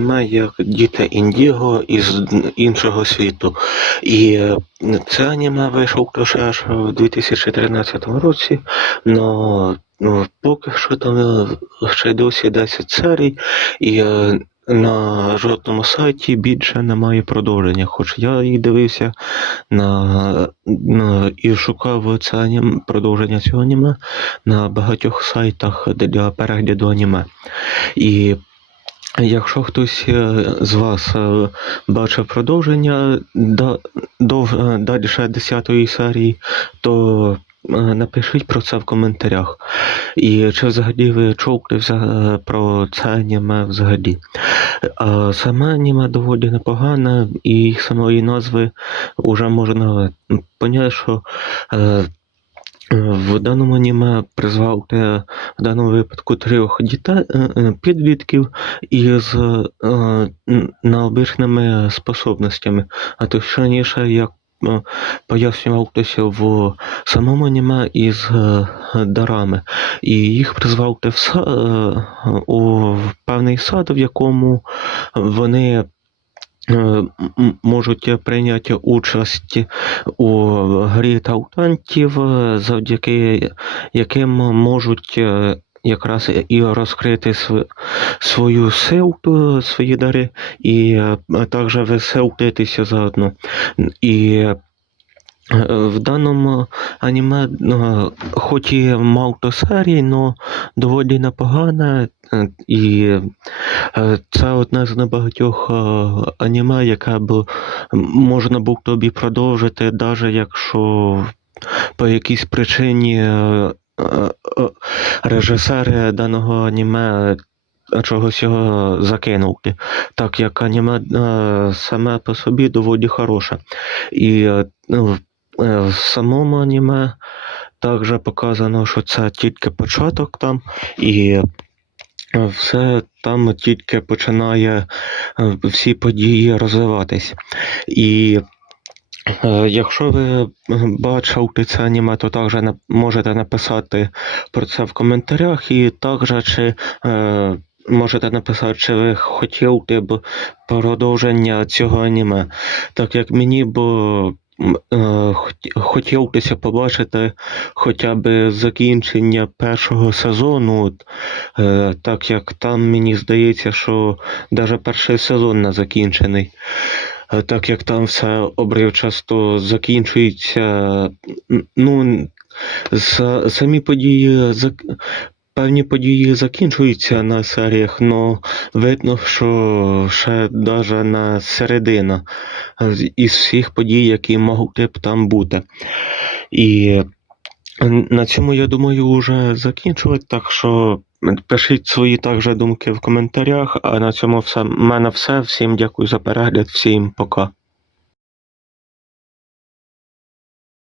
Ми як діти Індіго із іншого світу. І е, це аніме вийшов аж у 2013 році, но ну, поки що там е, ще досі 10 серій, і е, на жодному сайті більше немає продовження. Хоч я і дивився на, на і шукав це анім, продовження цього аніме на багатьох сайтах для перегляду аніме. І Якщо хтось е, з вас е, бачив продовження до, далі 10 серії, то е, напишіть про це в коментарях. І чи взагалі ви чули про це аніме взагалі. А саме аніме доволі непогане, і самої назви вже можна поняти, що в даному аніме призвав в даному випадку трьох дітей е, підлітків із е, необичними способностями. А точніше, як е, пояснював хтось в самому аніме із дарами. І їх призвав в у певний сад, в якому вони. Е, Можуть прийняти участь у грі таутантів, е, завдяки яким можуть е, якраз і розкрити свою силу, свої дари, і також веселитися заодно. І в даному аніме, е, хоч і мало серій, але доволі непогане. І е, це одне з небагатьох е, аніме, яке б можна було тобі продовжити, навіть якщо по якійсь причині режисери даного аніме чогось його закинули, так як аніме саме по собі доволі хороше. І ну, в самому аніме також показано, що це тільки початок там, і е, все там тільки починає е, всі події розвиватись. І Е, Якщо ви е, бачили це аніме, то також можете написати про це в коментарях, і також чи е, можете написати, чи ви хотіли б продовження цього аніме. Так як мені б м, е, хот- хотілося побачити хоча б закінчення першого сезону, е, так як там мені здається, що навіть перший сезон не закінчений. Е, Так як там все обривчасто закінчується, ну, самі події, певні події закінчуються на серіях, але видно, що ще навіть на середина е, із всіх подій, які могли б там бути. І на цьому, я думаю, вже закінчувати, так що пишіть свої також думки в коментарях, а на цьому все. В мене все. Всім дякую за перегляд, всім пока.